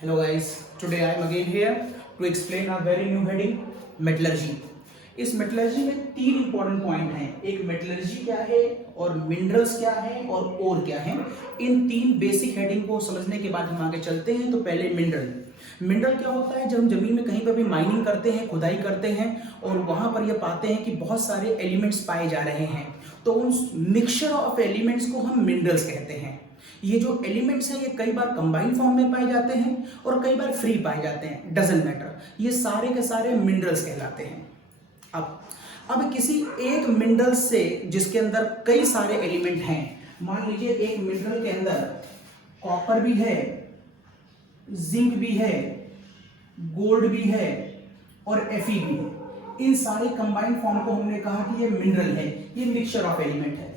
Hello guys, today I am again here to explain a very new heading metallurgy. इस metallurgy में तीन important point हैं। एक metallurgy क्या है और मिनरल्स क्या है और ओर क्या है। इन तीन बेसिक हेडिंग को समझने के बाद हम आगे चलते हैं। तो पहले मिनरल क्या होता है? जब हम जमीन में कहीं पर भी माइनिंग करते हैं, खुदाई करते हैं और वहां पर यह पाते हैं कि बहुत सारे एलिमेंट्स पाए जा रहे हैं, तो उन मिक्सचर ऑफ एलिमेंट्स को हम मिनरल्स कहते हैं। ये जो एलिमेंट्स हैं ये कई बार कंबाइंड फॉर्म में पाए जाते हैं और कई बार फ्री पाए जाते हैं, डजंट मैटर। ये सारे के सारे मिनरल्स कहलाते हैं। अब किसी एक मिनरल से जिसके अंदर कई सारे एलिमेंट हैं, मान लीजिए एक मिनरल के अंदर कॉपर भी है, जिंक भी है, गोल्ड भी है और Fe भी है। इन सारे कंबाइंड फॉर्म को हमने कहा कि ये मिनरल है, ये मिक्सचर ऑफ एलिमेंट है।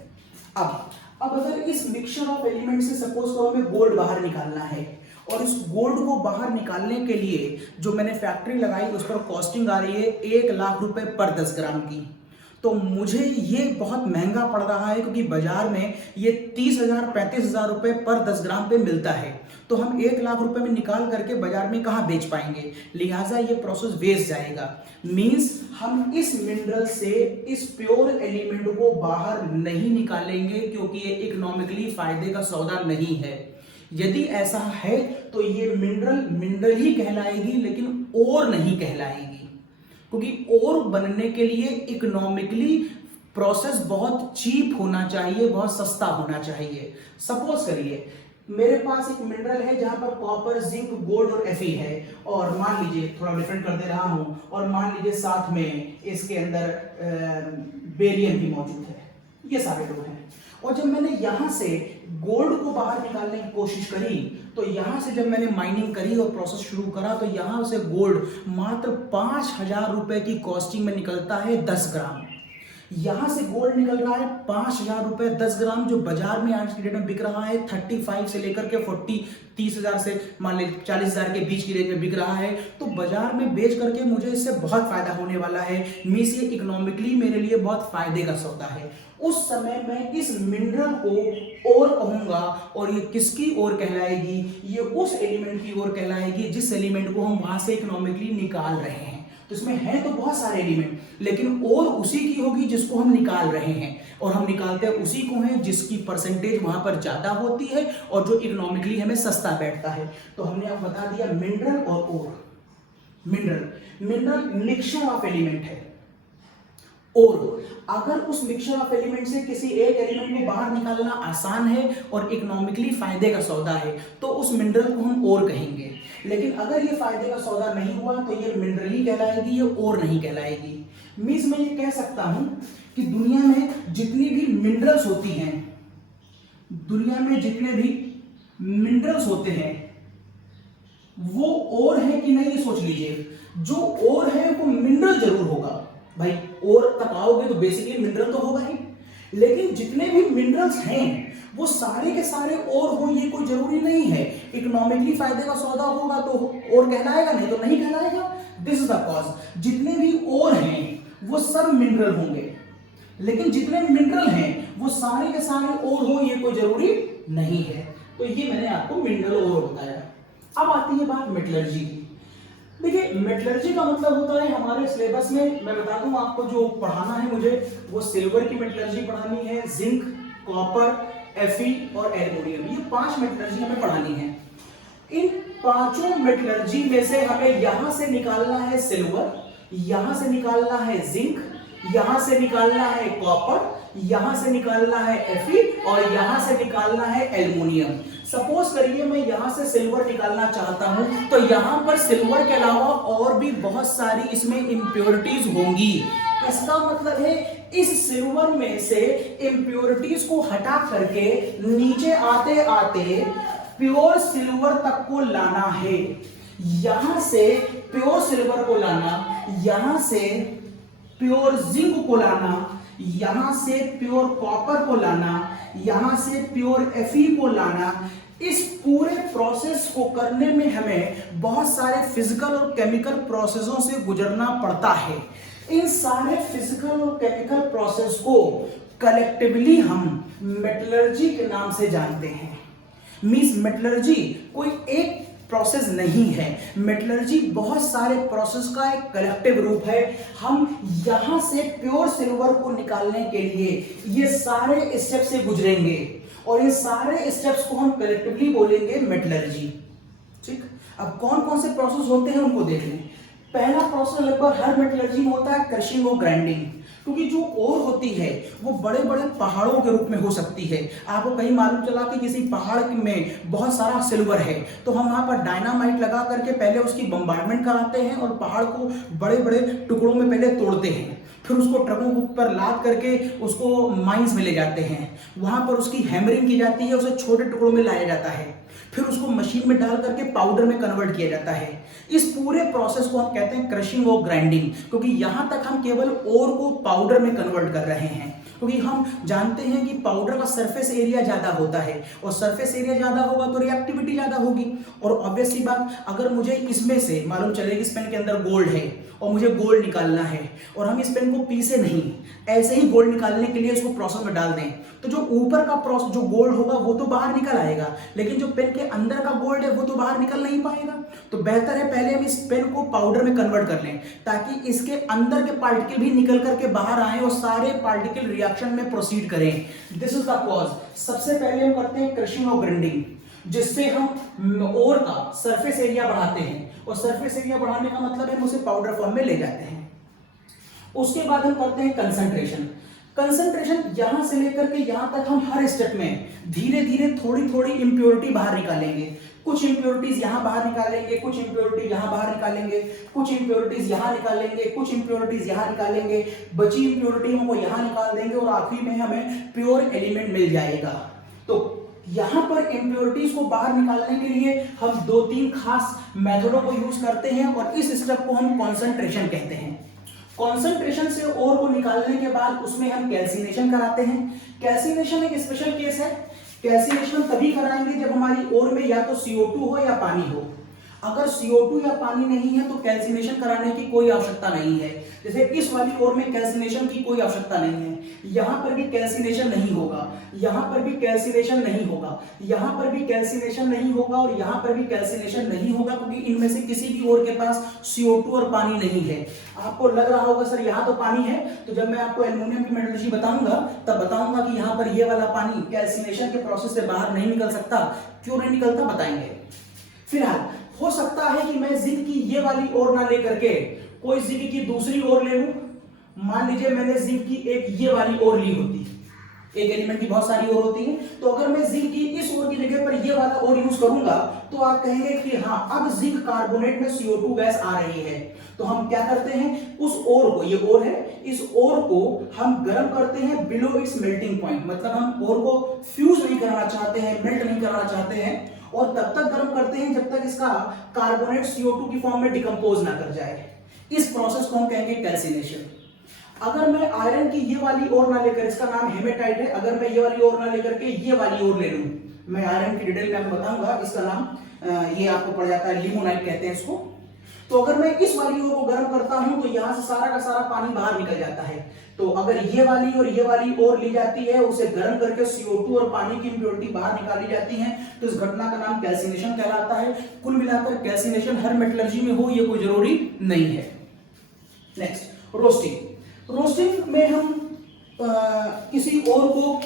अब अगर इस मिक्सचर ऑफ एलिमेंट से सपोज करो हमें गोल्ड बाहर निकालना है, और इस गोल्ड को बाहर निकालने के लिए जो मैंने फैक्ट्री लगाई उस पर कॉस्टिंग आ रही है 1,00,000 रुपए पर 10 ग्राम की, तो मुझे ये बहुत महंगा पड़ रहा है क्योंकि बाजार में ये 30,000 35,000 रुपए पर 10 ग्राम पे मिलता है। तो हम 1,00,000 रुपए में निकाल करके बाजार में कहाँ बेच पाएंगे? लिहाजा ये प्रोसेस वेस्ट जाएगा। मींस हम इस मिनरल से इस प्योर एलिमेंट को बाहर नहीं निकालेंगे क्योंकि ये इकोनॉमिकली फायदे का सौदा नहीं है। यदि ऐसा है तो ये मिनरल ही कहलाएगी, लेकिन ओर नहीं कहलाएगी, क्योंकि ओर बनने के लिए इकोनॉमिकली प्रोसेस बहुत चीप होना चाहिए, बहुत सस्ता होना चाहिए। सपोज करिए मेरे पास एक मिनरल है जहां पर कॉपर, जिंक, गोल्ड और Fe है, और मान लीजिए थोड़ा डिफरेंट कर दे रहा हूं, और मान लीजिए साथ में इसके अंदर बेरियम भी मौजूद है। ये सारे लोग हैं, और जब मैंने यहां से गोल्ड को बाहर निकालने की कोशिश करी, तो यहां से जब मैंने माइनिंग करी और प्रोसेस शुरू करा, तो यहां से गोल्ड मात्र 5,000 रुपए की कॉस्टिंग में निकलता है 10 ग्राम। यहां से गोल्ड निकल रहा है 5,000 रुपए 10 ग्राम, जो बाजार में आज की डेट में बिक रहा है 35 से लेकर के 30,000 से मान लीजिए 40,000 के बीच की रेंज में बिक रहा है। तो बाजार में बेच करके मुझे इससे बहुत फायदा होने वाला है। मींस ये इकोनॉमिकली मेरे लिए बहुत फायदे का सौदा है। उस समय मैं इस मिनरल को ओर कहूंगा, और ये किसकी ओर कहलाएगी? ये उस एलिमेंट की ओर कहलाएगी जिस एलिमेंट को हम वहां से इकोनॉमिकली निकाल रहे हैं। तो इसमें है तो बहुत सारे एलिमेंट, लेकिन और उसी की होगी जिसको हम निकाल रहे हैं, और हम निकालते हैं उसी को हैं जिसकी परसेंटेज वहां पर ज्यादा होती है और जो इकोनॉमिकली हमें सस्ता बैठता है। तो हमने अब बता दिया मिनरल और ओर। मिनरल मिक्सचर ऑफ एलिमेंट है, और अगर उस मिक्सचर ऑफ एलिमेंट से किसी एक एलिमेंट को बाहर निकालना आसान है और इकोनॉमिकली फायदे का सौदा है, तो उस मिनरल को हम ओर कहेंगे। लेकिन अगर ये फायदे का सौदा नहीं हुआ तो ये मिनरल ही कहलाएगी, ये ओर नहीं कहलाएगी। मींस मैं ये कह सकता हूं कि दुनिया में जितनी भी मिनरल्स होती हैं, दुनिया में जितने भी मिनरल्स होते हैं वो ओर है कि नहीं, ये सोच लीजिए। जो ओर है वो मिनरल जरूर होगा भाई, और तक आओगे तो बेसिकली मिनरल तो होगा ही। लेकिन जितने भी मिनरल्स हैं वो सारे के सारे और हो, ये कोई जरूरी नहीं है। इकोनॉमिकली फायदे का सौदा होगा तो और कहलाएगा, नहीं तो नहीं कहलाएगा। This is the cause. जितने भी और हैं वो सब मिनरल होंगे, लेकिन जितने मिनरल हैं वो सारे के सारे और हो, ये कोई जरूरी नहीं है। तो ये मैंने आपको मिनरल और बताया। अब आती है बात मेटलर्जी की। देखिए मेटलर्जी का मतलब होता है हमारे सिलेबस में, मैं बता दूं आपको, जो पढ़ाना है मुझे वो सिल्वर की मेटलर्जी पढ़ानी है, जिंक, कॉपर, Fe और एल्युमिनियम, ये 5 मेटलर्जी हमें पढ़ानी है। इन 5 मेटलर्जी में से हमें यहां से निकालना है सिल्वर, यहां से निकालना है जिंक, यहां से निकालना है कॉपर, यहां से निकालना है Fe और यहां से निकालना है एल्युमिनियम। सपोज करिए मैं यहां से सिल्वर निकालना चाहता हूं, तो यहां पर सिल्वर के अलावा और भी बहुत सारी इसमें इंप्योरिटीज होंगी। इसका मतलब है इस सिल्वर में से इंप्योरिटीज को हटा करके नीचे आते आते प्योर सिल्वर तक को लाना है। यहां से प्योर सिल्वर को लाना, यहां से प्योर जिंक को लाना, यहां से प्योर कॉपर को लाना, यहां से प्योर Fe को लाना। इस पूरे प्रोसेस को करने में हमें बहुत सारे फिजिकल और केमिकल प्रोसेसों से गुजरना पड़ता है। इन सारे फिजिकल और केमिकल प्रोसेस को कलेक्टिवली हम मेटलर्जी के नाम से जानते हैं। मींस मेटलर्जी कोई एक प्रोसेस नहीं है। मेटलर्जी बहुत सारे प्रोसेस का एक कलेक्टिव रूप है। हम यहां से प्योर सिल्वर को निकालने के लिए ये सारे स्टेप से गुजरेंगे और ये सारे स्टेप्स को हम कलेक्टिवली बोलेंगे मेटलर्जी। ठीक, अब कौन कौन से प्रोसेस होते हैं उनको देख लें। पहला प्रोसेस लगभग हर मेटलर्जी में होता है क्रशिंग और ग्राइंडिंग, क्योंकि जो ओर होती है वो बड़े बड़े पहाड़ों के रूप में हो सकती है। आपको कहीं मालूम चला कि किसी पहाड़ में बहुत सारा सिल्वर है, तो हम वहां पर डायनामाइट लगा करके पहले उसकी बम्बार्डमेंट कराते हैं और पहाड़ को बड़े बड़े टुकड़ों में पहले तोड़ते हैं, फिर उसको ट्रकों के ऊपर लाद करके उसको माइंस में ले जाते हैं, वहां पर उसकी हैमरिंग की जाती है, उसे छोटे टुकड़ों में लाया जाता है, फिर उसको मशीन में डाल करके पाउडर में कन्वर्ट किया जाता है। इस पूरे प्रोसेस को हम कहते हैं क्रशिंग और ग्राइंडिंग, क्योंकि यहां तक हम केवल ओर को पाउडर में कन्वर्ट कर रहे हैं, क्योंकि हम जानते हैं कि पाउडर का सरफेस एरिया ज्यादा होता है और सरफेस एरिया ज्यादा होगा तो रिएक्टिविटी ज्यादा होगी। और ऑब्वियसली बात, अगर मुझे इसमें से मालूम चले कि इस पेन के अंदर गोल्ड है और मुझे गोल्ड निकालना है और हम इस पेन को पीसे नहीं, ऐसे ही गोल्ड निकालने के लिए इसको प्रोसेस में डाल दें, तो जो ऊपर का प्रोसेस जो गोल्ड होगा वो तो बाहर निकल आएगा, लेकिन जो पेन के अंदर का गोल्ड है वो तो बाहर निकल नहीं पाएगा। तो बेहतर है पहले हम इस पेन को पाउडर में कन्वर्ट कर लें, ताकि इसके अंदर के पार्टिकल भी निकल करके बाहर आए और सारे पार्टिकल रिएक्शन में प्रोसीड करें। This is the cause. सबसे पहले हम करते हैं क्रशिंग और ग्राइंडिंग, जिससे हम ओर का सरफेस एरिया बढ़ाते हैं, और सरफेस एरिया बढ़ाने का मतलब है हम उसे पाउडर फॉर्म में ले जाते हैं। उसके बाद हम करते हैं कंसंट्रेशन। कंसंट्रेशन यहां से लेकर के यहां तक हम हर स्टेप में धीरे धीरे थोड़ी थोड़ी इंप्योरिटी बाहर निकालेंगे। कुछ इंप्योरिटीज यहां बाहर निकालेंगे, कुछ इंप्योरिटी यहां बाहर निकालेंगे, कुछ इंप्योरिटीज यहां निकालेंगे, कुछ इंप्योरिटीज यहां निकालेंगे, बची इंप्योरिटियों को यहां निकाल देंगे और आखिरी में हमें प्योर एलिमेंट मिल जाएगा। तो यहां पर इंप्योरिटीज को बाहर निकालने के लिए हम 2-3 खास मेथडों को यूज करते हैं और इस स्टेप को हम कॉन्सेंट्रेशन कहते हैं। कॉन्सेंट्रेशन से ओर को निकालने के बाद उसमें हम कैल्सिनेशन कराते हैं। कैल्सिनेशन एक स्पेशल केस है। कैल्सिनेशन तभी कराएंगे जब हमारी ओर में या तो CO2 हो या पानी हो। अगर CO2 या पानी नहीं है तो कैल्सिनेशन कराने की कोई आवश्यकता नहीं है। जैसे इस वाली ओर में कैल्सिनेशन की कोई आवश्यकता नहीं है, यहां पर भी कैल्सिनेशन नहीं होगा, यहां पर भी कैल्सिनेशन नहीं होगा, यहां पर भी कैल्सिनेशन नहीं होगा और यहां पर भी कैल्सिनेशन नहीं होगा, क्योंकि इनमें से किसी भी ओर के पास CO2 और पानी नहीं है। आपको लग रहा होगा सर यहां तो पानी है, तो जब मैं आपको एल्युमिनियम की मेटलर्जी बताऊंगा तब बताऊंगा कि यहां पर ये वाला पानी कैल्सिनेशन के प्रोसेस से बाहर नहीं निकल सकता। क्यों नहीं निकलता बताएंगे। फिलहाल हो सकता है कि मैं जिंक की ये वाली ओर ना लेकर के कोई जिंक की दूसरी ओर ले लूं। मान लीजिए मैंने जिंक की एक ये वाली ओर ली होती, एक एलिमेंट की बहुत सारी ओर होती है, तो अगर मैं जिंक की इस ओर की जगह पर ये वाला ओर यूज करूंगा तो आप कहेंगे कि हाँ अब जिंक कार्बोनेट में CO2 गैस आ रही है। तो हम क्या करते हैं, उस ओर को, ये ओर है, इस ओर को हम गर्म करते हैं बिलो इट्स मेल्टिंग पॉइंट, मतलब हम ओर को फ्यूज नहीं कराना चाहते हैं, मेल्ट नहीं कराना चाहते हैं, और तब तक गर्म करते हैं जब तक इसका कार्बोनेट CO2 की फॉर्म में डिकम्पोज ना कर जाए। इस प्रोसेस को हम कहेंगे कैल्सिनेशन। अगर मैं आयरन की ये वाली ओर ना लेकर, इसका नाम हेमेटाइट है, अगर मैं ये वाली ओर ना लेकर के ये वाली ओर ले लूं, मैं आयरन की डिटेल में आपको बताऊंगा, इसका नाम ये आपको पड़ जाता है लिमोनाइट कहते हैं इसको। तो अगर मैं इस वाली ओर को गर्म करता हूं तो यहां से सारा का सारा पानी बाहर निकल जाता है। तो अगर ये वाली और ये वाली ओर ली जाती है, उसे गर्म करके CO2 और पानी की इंप्योरिटी बाहर निकाली जाती है, तो इस घटना का नाम कैल्सिनेशन कहलाता है। कुल मिलाकर कैल्सिनेशन हर मेटलर्जी में हो ये कोई जरूरी नहीं है। Next roasting. रोस्टिंग में हम किसी ओर को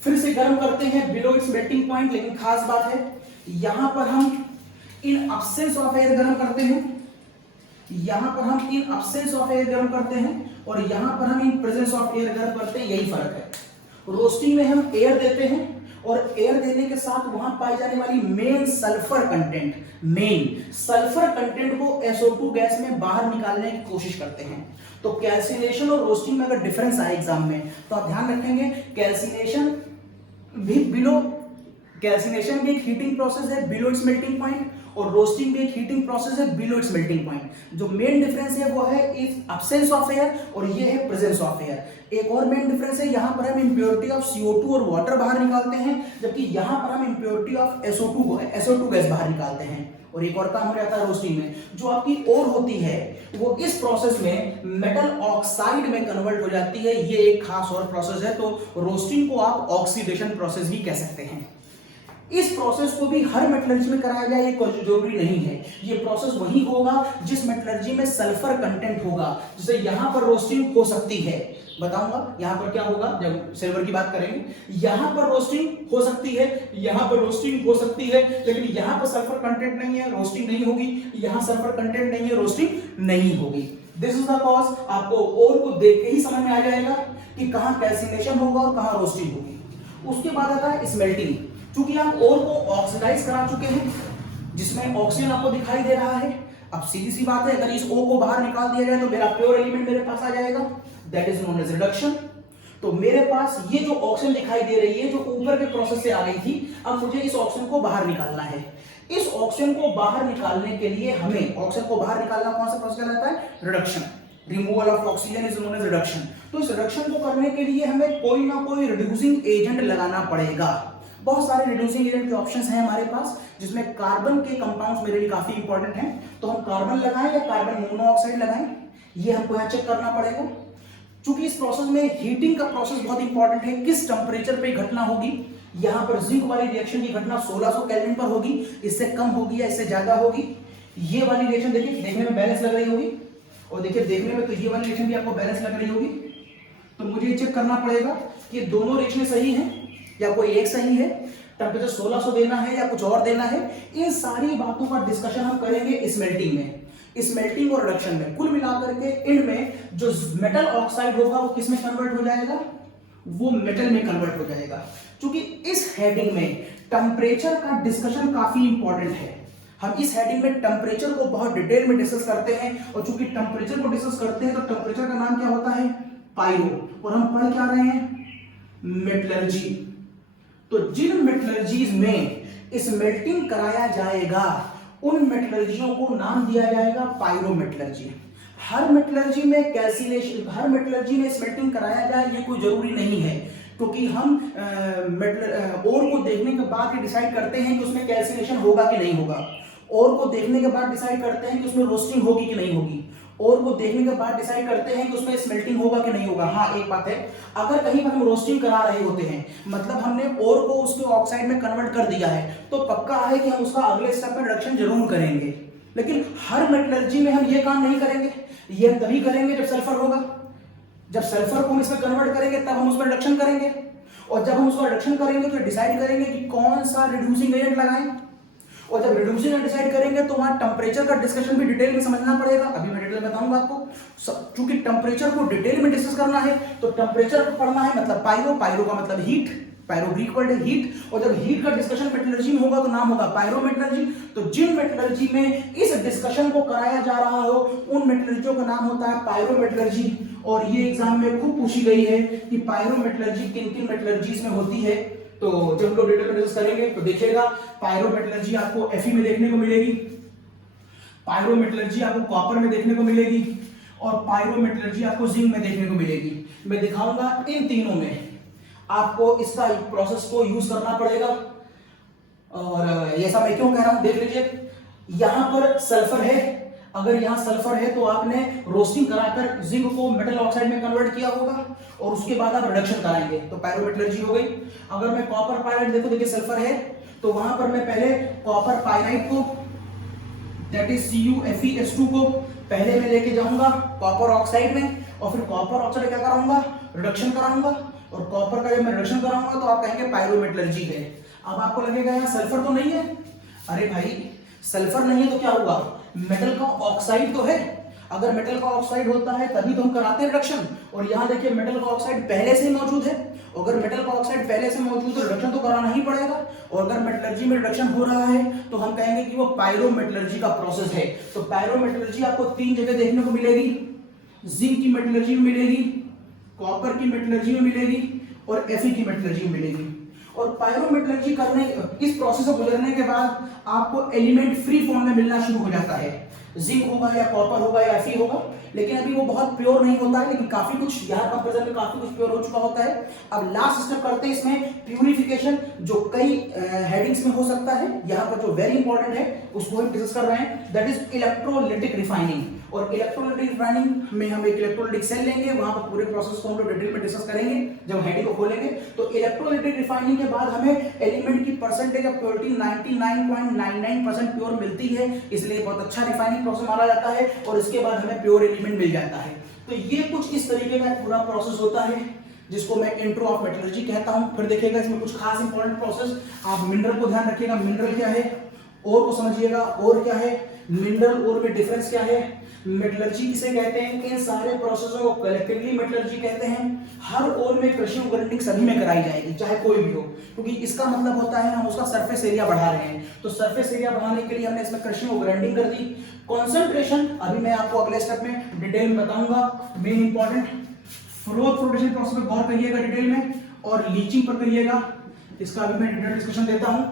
फिर से गर्म करते हैं बिलो इट्स मेल्टिंग पॉइंट, लेकिन खास बात है यहां पर हम इन अब्सेंस ऑफ एयर गर्म करते हैं, यहां पर हम इन अब्सेंस ऑफ एयर गर्म करते हैं और यहां पर हम इन प्रेजेंस ऑफ एयर गर्म करते हैं, यही फर्क है। रोस्टिंग में हम एयर देते हैं और एयर देने के साथ वहां पाई जाने वाली मेन सल्फर कंटेंट को SO2 गैस में बाहर निकालने की कोशिश करते हैं। तो कैल्सिनेशन और रोस्टिंग में अगर डिफरेंस आए एग्जाम में तो आप ध्यान रखेंगे, कैल्सिनेशन भी एक हीटिंग प्रोसेस है बिलो इट्स मेल्टिंग पॉइंट, और रोस्टिंग भी एक हीटिंग प्रोसेस है बिलो इट्स मेल्टिंग पॉइंट। जो मेन डिफरेंस है वो है इस अब्सेंस ऑफ एयर और ये है प्रेजेंस ऑफ एयर। एक और मेन डिफरेंस है, यहां पर हम इंप्योरिटी ऑफ CO2 और वाटर बाहर निकालते हैं, जबकि यहां पर हम इंप्योरिटी ऑफ SO2 गैस बाहर निकालते हैं। और एक और काम हो जाता है रोस्टिंग में, जो आपकी ओर होती है वो इस प्रोसेस में मेटल ऑक्साइड में कन्वर्ट हो जाती है, ये एक खास और प्रोसेस है। तो रोस्टिंग को आप ऑक्सीडेशन प्रोसेस भी कह सकते हैं। इस प्रोसेस को भी हर मेटलर्जी में कराया जाए ये कोई जरूरी नहीं है। ये प्रोसेस वही होगा जिस मेटलर्जी में सल्फर कंटेंट होगा। जैसे यहां पर रोस्टिंग हो सकती है, बताऊंगा यहां पर क्या होगा जब सिल्वर की बात करेंगे। यहां पर रोस्टिंग हो सकती है, यहां पर रोस्टिंग हो सकती है, लेकिन यहां पर सल्फर कंटेंट नहीं है, रोस्टिंग नहीं होगी। यहां सल्फर कंटेंट नहीं है, रोस्टिंग नहीं होगी। This is the cause. आपको और को देख के ही समझ में आ जाएगा कि कहां कैल्सिनेशन होगा और कहां रोस्टिंग होगी। उसके बाद आता है स्मेल्टिंग। चूंकि आप ओर को ऑक्सीडाइज करा चुके हैं जिसमें ऑक्सीजन आपको दिखाई दे रहा है, अब सीधी सी बात है, अगर इस O को बाहर निकाल दिया जाए तो मेरा प्योर एलिमेंट मेरे पास आ जाएगा, that is known as reduction. तो मेरे पास ये जो ऑक्सीजन दिखाई दे रही है जो ऊपर के प्रोसेस से आ गई थी, अब मुझे इस ऑक्सीजन को बाहर निकालना है। इस ऑक्सीजन को बाहर निकालने के लिए हमें ऑक्सीजन को बाहर निकालना कौन सा प्रोसेस कहलाता है? Reduction. Removal of oxygen is known as reduction. तो इस रिडक्शन को करने के लिए हमें कोई ना कोई रिड्यूसिंग एजेंट लगाना पड़ेगा। बहुत सारे रिड्यूसिंग एजेंट के ऑप्शंस हैं हमारे पास, जिसमें कार्बन के कंपाउंड्स मेरे लिए काफी इंपॉर्टेंट हैं। तो हम कार्बन लगाएं या कार्बन मोनोऑक्साइड लगाएं, ये हमको यहाँ चेक करना पड़ेगा। चूंकि इस प्रोसेस में हीटिंग का प्रोसेस बहुत इंपॉर्टेंट है, किस टेम्परेचर पे घटना होगी। यहाँ पर जिंक वाली रिएक्शन की घटना 1600 केल्विन पर होगी, इससे कम होगी या इससे ज्यादा होगी। ये वाली रिएक्शन देखिए देखने में बैलेंस लग रही होगी, और देखिए देखने में तो ये वाली रिएक्शन भी आपको बैलेंस लग रही होगी। तो मुझे ये चेक करना पड़ेगा कि दोनों रिएक्शन सही हैं या कोई एक सही है, टेम्परेचर 1600 देना है या कुछ और देना है। इन सारी बातों का डिस्कशन हम करेंगे स्मेल्टिंग में, स्मेल्टिंग और रिडक्शन में। कुल मिलाकर के एंड में जो मेटल ऑक्साइड होगा वो किस में कन्वर्ट हो जाएगा? वो मेटल में कन्वर्ट हो जाएगा। क्योंकि इस हेडिंग में टेम्परेचर का डिस्कशन काफी इंपॉर्टेंट है। हम इस हेडिंग में टेम्परेचर को बहुत डिटेल में डिस्कस करते हैं, और चूंकि टेम्परेचर को डिस्कस करते हैं तो टेम्परेचर का नाम क्या होता है? पायरो। और हम पढ़ क्या रहे हैं? मेटलर्जी। तो जिन मेटलर्जीज में स्मेल्टिंग कराया जाएगा उन मेटलर्जियों को नाम दिया जाएगा पायरोमेटलर्जी। हर मेटलर्जी में कैल्सिनेशन, हर मेटलर्जी में स्मेल्टिंग कराया जाए ये कोई जरूरी नहीं है, क्योंकि हम ओर को देखने के बाद ये डिसाइड करते हैं कि उसमें कैल्सिनेशन होगा कि नहीं होगा। ओर को देखने के बाद डिसाइड करते हैं कि उसमें रोस्टिंग होगी कि नहीं होगी। और वो देखने के बाद डिसाइड करते हैं कि उसमें स्मेल्टिंग होगा कि नहीं होगा। हाँ एक बात है, अगर कहीं पर हम रोस्टिंग करा रहे होते हैं, मतलब हमने ओर को उसके ऑक्साइड में कन्वर्ट कर दिया है, तो पक्का है कि हम उसका अगले स्टेप में रिडक्शन जरूर करेंगे। लेकिन हर मेटलर्जी में हम ये काम नहीं करेंगे। ये हम तभी करेंगे जब सल्फर होगा। जब सल्फर को हम इसमें कन्वर्ट करेंगे तब हम उसमें रिडक्शन करेंगे, और जब हम उसका रिडक्शन करेंगे तो डिसाइड करेंगे कि कौन सा रिड्यूसिंग एजेंट लगाएं। और जब रिड्यूसिंग डिसाइड करेंगे तो वहां टेम्परेचर का डिस्कशन भी डिटेल में समझना पड़ेगा। अभी मैं डिटेल में बताऊंगा आपको। क्योंकि टेम्परेचर को डिटेल में डिस्कस करना है तो टेम्परेचर पढ़ना है, मतलब पायरो, पायरो का मतलब हीट, पायरो ग्रीक वर्ड है हीट। और जब हीट का डिस्कशन मेटलर्जी में होगा तो नाम होगा पायरोमेटलर्जी। तो जिन मेटलर्जी में इस डिस्कशन को कराया जा रहा हो उन मेटलर्जियों का नाम होता है पायरोमेटलर्जी। और ये एग्जाम में खूब पूछी गई है कि पायरोमेटलर्जी किन किन मेटलर्जीज में होती है। तो जब हम लोग डिटेल में डिस्कस करेंगे तो देखिएगा पायरोमेटलर्जी आपको Fe में देखने को मिलेगी, पायरोमेटलर्जी आपको कॉपर में देखने को मिलेगी, और पायरोमेटलर्जी आपको जिंक में देखने को मिलेगी। मैं दिखाऊंगा इन तीनों में आपको इसका प्रोसेस को यूज करना पड़ेगा। और ये सब मैं क्यों कह रहा हूं देख लीजिए। यहां पर सल्फर है, अगर यहां सल्फर है तो आपने रोस्टिंग कराकर जिंक को मेटल ऑक्साइड में कन्वर्ट किया होगा, और उसके बाद आप रिडक्शन कराएंगे तो पायरोमेटलर्जी हो गई। अगर मैं कॉपर पायराइड देखो, देखिए सल्फर है तो वहां पर मैं पहले कॉपर पायराइड को, दैट इज CuFeS2 को पहले मैं लेके जाऊंगा कॉपर ऑक्साइड में, और फिर कॉपर ऑक्साइड क्या कराऊंगा? रिडक्शन कराऊंगा। और कॉपर का जब मैं रिडक्शन कराऊंगा तो आप कहेंगे पायरोमेटलर्जी है। अब आपको लगेगा यहाँ सल्फर तो नहीं है। अरे भाई सल्फर नहीं है तो क्या हुआ? मेटल का ऑक्साइड तो है। अगर मेटल का ऑक्साइड होता है तभी तो हम कराते हैं रिडक्शन, और यहाँ देखिए मेटल का ऑक्साइड पहले से ही मौजूद है। अगर मेटल का ऑक्साइड पहले से मौजूद है तो रिडक्शन तो कराना ही पड़ेगा। और अगर मेटलर्जी में रिडक्शन हो रहा है तो हम कहेंगे कि वो पायरोमेटलर्जी का प्रोसेस है। तो पायरोमेटलर्जी आपको तीन जगह देखने को मिलेगी, जिंक की मेटलर्जी में मिलेगी, कॉपर की मेटलर्जी में मिलेगी, और Fe की मेटलर्जी में मिलेगी। और पायरोमेटलर्जी करने, इस प्रोसेस से गुजरने के बाद आपको एलिमेंट फ्री फॉर्म में मिलना शुरू हो जाता है। जिंक होगा या कॉपर होगा या Fe होगा, लेकिन अभी वो बहुत प्योर नहीं होता है, लेकिन काफी कुछ यहाँ कंपेरिजन में काफी कुछ प्योर हो चुका होता है। अब लास्ट स्टेप करते हैं इसमें प्यूरिफिकेशन, जो कई हेडिंग्स में हो सकता है। यहाँ पर जो वेरी इंपॉर्टेंट है उसको हम डिस्कस कर रहे हैं, दैट इज इलेक्ट्रोलिटिक रिफाइनिंग। और इलेक्ट्रोलाइटिक रिफाइनिंग में हम एक इलेक्ट्रोलाइटिक सेल लेंगे, वहां पर पूरे प्रोसेस को हम लोग डिटेल में डिस्कस करेंगे जब हेडिंग को खोलेंगे। तो इलेक्ट्रोलाइटिक रिफाइनिंग के बाद हमें एलिमेंट की परसेंटेज ऑफ प्योरिटी 99.99% प्योर मिलती है, इसलिए बहुत अच्छा रिफाइनिंग प्रोसेस माना जाता है और इसके बाद हमें प्योर एलिमेंट मिल जाता है। तो ये कुछ इस तरीके का पूरा प्रोसेस होता है जिसको मैं इंट्रो ऑफ मेटलर्जी कहता हूं। फिर देखिएगा इसमें कुछ खास इंपॉर्टेंट प्रोसेस, आप मिनरल को ध्यान रखिएगा, मिनरल क्या है, और को समझिएगा, और क्या है, मिनरल और में डिफरेंस क्या है, मेटलर्जी किसे कहते हैं, इन सारे प्रोसेसों को कलेक्टिवली मेटलर्जी कहते हैं। हर ओर में क्रशिंग ग्राइंडिंग सभी में कराई जाएगी, चाहे कोई भी हो, क्योंकि इसका मतलब होता है हम उसका सरफेस एरिया बढ़ा रहे हैं। तो सरफेस एरिया बढ़ाने के लिए हमने इसमें क्रशिंग और ग्राइंडिंग कर दी। कॉन्सेंट्रेशन अभी मैं आपको अगले स्टेप में डिटेल में बताऊंगा। Main important floor flotation process पर गौर करिएगा डिटेल में, और लीचिंग पर करिएगा, इसका अभी मैं डिटेल डिस्कशन देता हूं।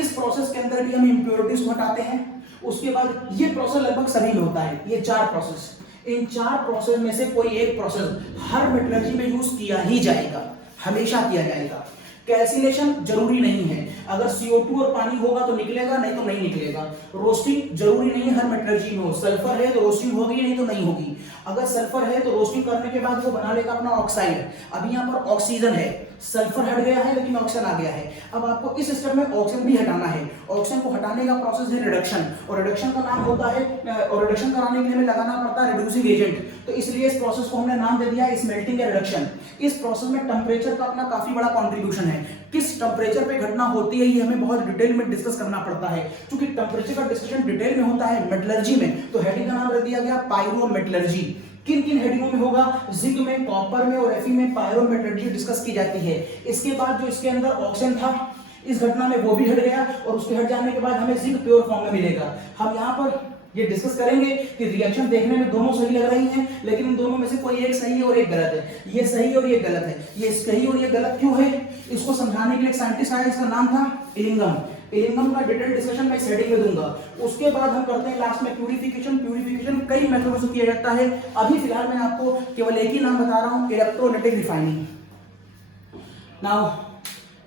इस प्रोसेस के अंदर भी हम इंप्योरिटीज को हटाते हैं। उसके बाद ये प्रोसेस लगभग सभी में होता है, ये 4 प्रोसेस, इन 4 प्रोसेस में से कोई एक प्रोसेस हर मेटलर्जी में यूज किया ही जाएगा, हमेशा किया जाएगा। कैल्सिनेशन जरूरी नहीं है, अगर CO2 और पानी होगा तो निकलेगा, नहीं तो नहीं निकलेगा। रोस्टिंग जरूरी नहीं है हर मेटलर्जी में हो, सल्फर है तो रोस्टिंग होगी, नहीं तो नहीं होगी। अगर सल्फर है तो रोस्टिंग करने के बाद वो बना लेगा अपना ऑक्साइड। अभी यहाँ पर ऑक्सीजन है, सल्फर हट गया है लेकिन ऑक्सीजन आ गया है। अब आपको इस स्टेप में ऑक्सीजन भी हटाना है। ऑक्सीजन को हटाने का प्रोसेस है रिडक्शन, और रिडक्शन का नाम होता है, और रिडक्शन कराने के लिए हमें लगाना पड़ता है रिड्यूसिंग एजेंट। तो इसलिए इस प्रोसेस को हमने नाम दे दिया स्मेल्टिंग या रिडक्शन। इस प्रोसेस में टेम्परेचर का अपना काफी बड़ा कॉन्ट्रीब्यूशन है। किस टेम्परेचर पे घटना होती है ये हमें बहुत डिटेल में डिस्कस करना पड़ता है, क्योंकि टेम्परेचर का डिस्कशन डिटेल में होता है मेटलर्जी में। तो हेडिंग का नाम रख दिया गया पायरोमेटलर्जी। किन किन हेडिंगों में होगा, जिंक में, कॉपर में और Fe में पायरोमेटलर्जी डिस्कस की जाती है। इसके बाद जो इसके अंदर ऑक्सीजन था इस घटना में वो भी हट गया, और उसके हट जाने के बाद हमें जिंक प्योर फॉर्म में मिलेगा। हम यहाँ पर ये डिस्कस करेंगे कि रिएक्शन देखने में दोनों सही लग रही हैं, लेकिन इन दोनों में से कोई एक सही है और एक गलत है। ये सही और ये गलत है। ये सही और ये गलत क्यों है, इसको समझाने के लिए एक साइंटिस्ट आया, इसका नाम था इलिंगम। इलिंगम का डिटेल डिस्कशन मैं हेडिंग में दूंगा। उसके बाद हम करते हैं लास्ट में प्यूरिफिकेशन। प्यूरिफिकेशन कई मेथडों से किया जाता है, अभी फिलहाल मैं आपको केवल एक ही नाम बता रहा हूं, electrolytic refining. Now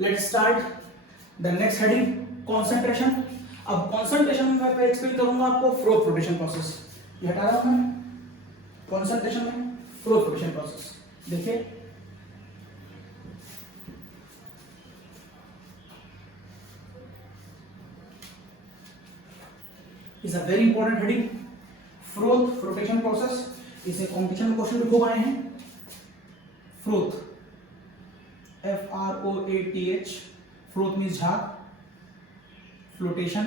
let's start the next heading, concentration. अब कंसंट्रेशन में मैं एक्सप्लेन करूंगा आपको फ्लोर फ्लोटेशन प्रोसेस। ये हटा रहा हूं मैं, कंसंट्रेशन में फ्लोर फ्लोटेशन प्रोसेस। देखिए is a very important heading, froth flotation process. इसे कॉम्पिटिशन में क्वेश्चन लिखो आए हैं। फ्रोथ, FROATH, फ्रोथ मीन्स झाग, फ्लोटेशन,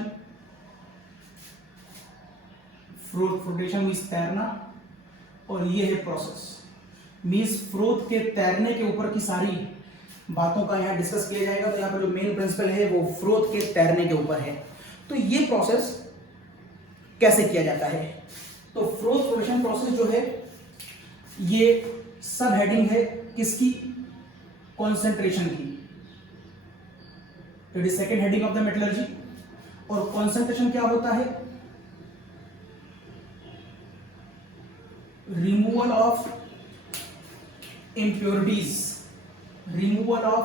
फ्रोथ फ्लोटेशन मीन्स तैरना, और ये है प्रोसेस मीन्स फ्रोथ के तैरने के ऊपर की सारी बातों का यहाँ डिस्कस किया जाएगा। तो यहाँ पर जो मेन प्रिंसिपल है वो फ्रोथ के तैरने के ऊपर है। तो ये प्रोसेस कैसे किया जाता है, तो फ्रोथ फ्लोटेशन प्रोसेस जो है ये सब हेडिंग है किसकी, कंसंट्रेशन की। It is second heading of the metallurgy. और कंसंट्रेशन क्या होता है, removal of impurities, removal of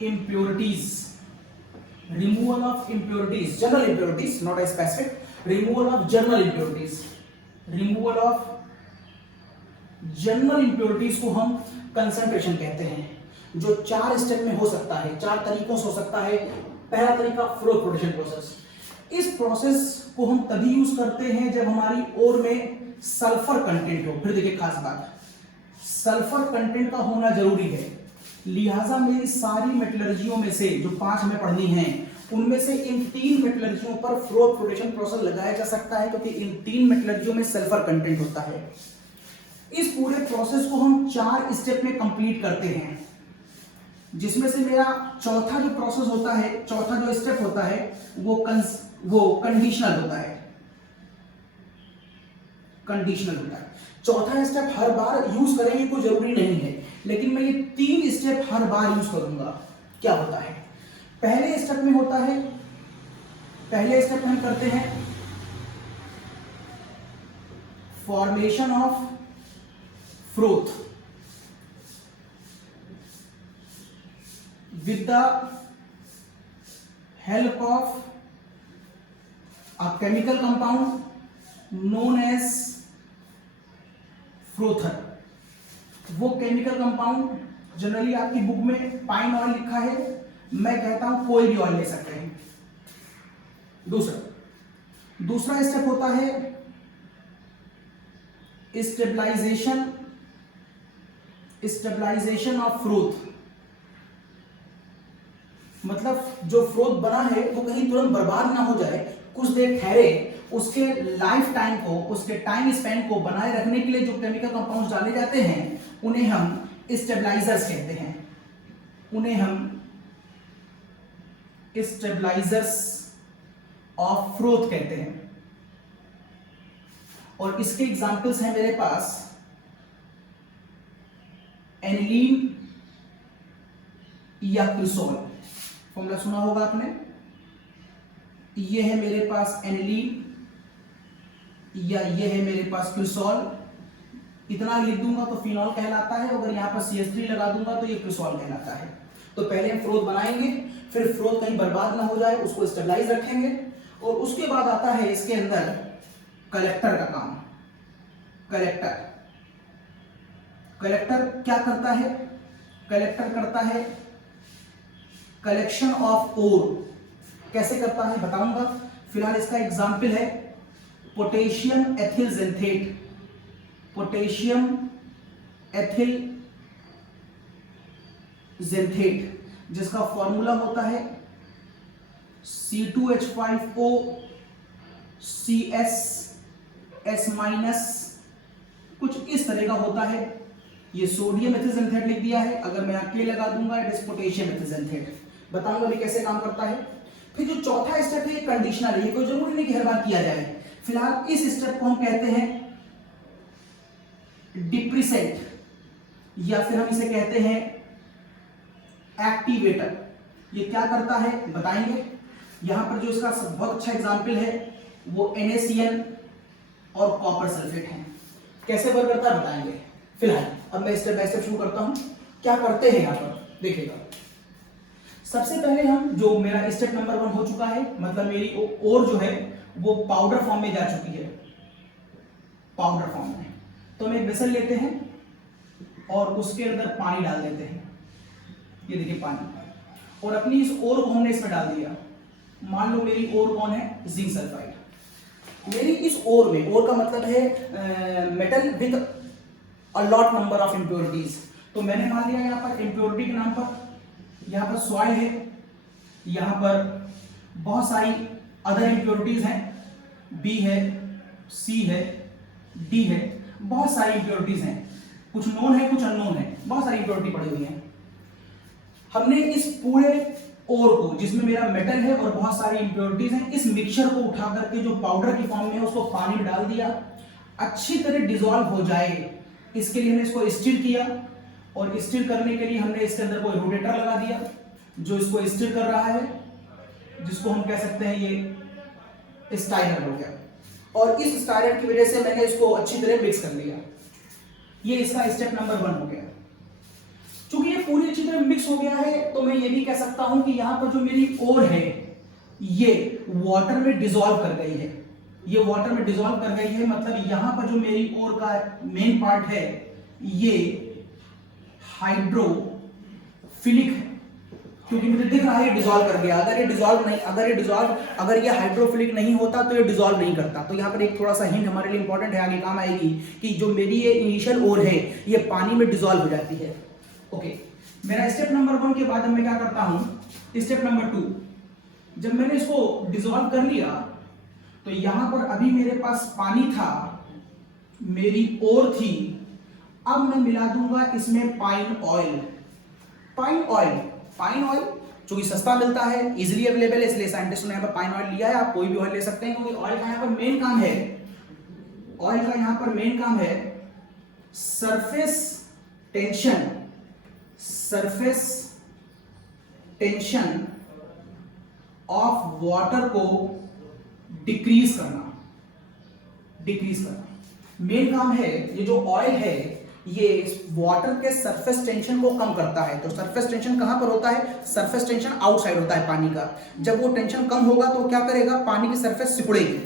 impurities, removal of impurities, general impurities, not a specific, removal of general impurities, removal of general impurities को हम concentration कहते हैं, जो 4 step में हो सकता है, 4 तरीकों से हो सकता है। पहला तरीका फ्लोर फ्लोटेशन प्रोसेस। इस प्रोसेस को हम तभी यूज करते हैं जब हमारी ओर में सल्फर कंटेंट हो। फिर देखिए खास बात, सल्फर कंटेंट का होना जरूरी है। लिहाजा मेरी सारी मेटलर्जियों में से जो 5 हमें पढ़नी है उनमें से इन 3 मेटलर्जियों पर फ्लोर फ्लोटेशन प्रोसेस लगाया जा सकता है, क्योंकि इन 3 मेटलर्जियों में सल्फर कंटेंट होता है। इस पूरे प्रोसेस को हम 4 स्टेप में कंप्लीट करते हैं, जिसमें से मेरा चौथा जो प्रोसेस होता है, चौथा जो स्टेप होता है वो कंडीशनल होता है। कंडीशनल होता है। चौथा स्टेप हर बार यूज करेंगे कोई जरूरी नहीं है, लेकिन मैं ये 3 स्टेप हर बार यूज करूंगा। क्या होता है, पहले स्टेप में होता है, पहले स्टेप में हम करते हैं formation of froth with the help of a chemical compound known as frother. वो केमिकल कंपाउंड जनरली आपकी बुक में पाइन ऑयल लिखा है, मैं कहता हूं कोई भी ऑयल ले सकते हैं। दूसरा स्टेप होता है स्टेबलाइजेशन ऑफ फ्रूट। मतलब जो फ्रूट बना है वो कहीं तुरंत बर्बाद ना हो जाए, कुछ देर ठहरे, उसके लाइफ टाइम को, उसके टाइम स्पेन को बनाए रखने के लिए जो केमिकल कंपाउंड्स डाले जाते हैं उन्हें हम स्टेबलाइजर्स कहते हैं। उन्हें हम स्टेबलाइजर्स ऑफ फ्रूट कहते हैं। और इसके एग्जाम्पल्स हैं मेरे पास एनिलीन या क्रिसोल। फॉर्मूला सुना होगा आपने। ये है मेरे पास एनिलीन या ये है मेरे पास क्रिसोल। इतना लिख दूंगा तो फिनॉल कहलाता है, अगर यहां पर CH3 लगा दूंगा तो ये क्रिसोल कहलाता है। तो पहले हम फ्रोथ बनाएंगे, फिर फ्रोथ कहीं बर्बाद ना हो जाए उसको स्टेबलाइज रखेंगे, और उसके बाद आता है इसके अंदर कलेक्टर का काम। कलेक्टर क्या करता है? कलेक्टर करता है कलेक्शन ऑफ ओर। कैसे करता है बताऊंगा। फिलहाल इसका एग्जाम्पल है पोटेशियम एथिल जेंथेट। पोटेशियम एथिल जेंथेट जिसका फॉर्मूला होता है C2H5O CS कुछ इस तरह का होता है। ये सोडियम एथिल जेंथेट लिख दिया है, अगर मैं यहाँ K लगा दूंगा इट इज पोटेशियम एथिल जेंथेट। बताऊंगा भी कैसे काम करता है। फिर जो चौथा स्टेप है कंडीशनर है, कोई जरूरी नहीं कि हर बार किया जाए। फिलहाल इस स्टेप को हम कहते हैं डिप्रेसेंट, या फिर हम इसे कहते हैं एक्टिवेटर। ये क्या करता है बताएंगे। यहां पर जो इसका बहुत अच्छा एग्जाम्पल है वो NaCN और कॉपर सल्फेट है। कैसे वर्क करता है बताएंगे। फिलहाल अब मैं स्टेप बाय स्टेप शुरू करता हूं। क्या करते हैं यहां पर देखिएगा। सबसे पहले हम जो मेरा स्टेप नंबर 1 हो चुका है, मतलब मेरी ओर जो है वो पाउडर फॉर्म में जा चुकी है, पाउडर फॉर्म में। तो हम एक वेसल लेते हैं और उसके अंदर पानी डाल देते हैं। ये देखिए पानी, और अपनी इस ओर को हमने इसमें डाल दिया। मान लो मेरी ओर कौन है? Zinc sulphide. मेरी इस ओर में, ओर का मतलब है metal with a lot number of impurities. तो मैंने मान लिया यहाँ पर इंप्योरिटी के नाम पर, यहाँ पर सॉइल है, यहाँ पर बहुत सारी अदर इंप्योरिटीज हैं, B है, C है, D है, बहुत सारी इंप्योरिटीज हैं। कुछ नोन है कुछ अननोन है, बहुत सारी इंप्योरिटी पड़ी हुई है। हमने इस पूरे ओर को, जिसमें मेरा मेटल है और बहुत सारी इंप्योरिटीज हैं, इस मिक्सचर को उठा करके जो पाउडर की फॉर्म में है उसको पानी में डाल दिया। अच्छी तरह डिसॉल्व हो जाए इसके लिए हमने इसको स्टिर किया, और स्टिर करने के लिए हमने इसके अंदर कोई रोटेटर लगा दिया जो इसको स्टिर कर रहा है, जिसको हम कह सकते हैं ये स्टाइनर हो गया। और इस स्टाइनर की वजह से मैंने इसको अच्छी तरह मिक्स कर लिया। ये इसका स्टेप नंबर 1 हो गया। चूंकि ये पूरी अच्छी तरह मिक्स हो गया है तो मैं ये भी कह सकता हूं कि यहां पर जो मेरी ओर है ये वाटर में डिसॉल्व कर गई है। ये वाटर में डिसॉल्व कर गई है, मतलब यहां पर जो मेरी ओर का मेन पार्ट है ये हाइड्रोफिलिक है, क्योंकि मुझे दिख रहा है ये डिसॉल्व कर गया। अगर ये हाइड्रोफिलिक नहीं होता तो ये डिसॉल्व नहीं करता। तो यहाँ पर एक थोड़ा सा हिंट हमारे लिए इंपॉर्टेंट है, आगे काम आएगी, कि जो मेरी ये इनिशियल ओर है ये पानी में डिसॉल्व हो जाती है। ओके, मेरा स्टेप नंबर 1 के बाद मैं क्या करता हूं, स्टेप नंबर 2। जब मैंने इसको डिसॉल्व कर लिया तो यहां पर अभी मेरे पास पानी था, मेरी ओर थी। अब मैं मिला दूंगा इसमें पाइन ऑयल। पाइन ऑयल जो कि सस्ता मिलता है, इजीली अवेलेबल है, इसलिए साइंटिस्टों ने यहाँ पर पाइन ऑयल लिया है। आप कोई भी ऑयल ले सकते हैं, क्योंकि ऑयल का यहाँ पर मेन काम है, ऑयल का यहाँ पर मेन काम है सरफेस टेंशन ऑफ वाटर को डिक्रीज करना। मेन काम है, ये जो ऑयल है ये वाटर के सरफेस टेंशन को कम करता है। तो सरफेस टेंशन कहां पर होता है? सरफेस टेंशन आउटसाइड होता है पानी का। जब वो टेंशन कम होगा तो क्या करेगा? पानी की सरफेस सिकुड़ेगी।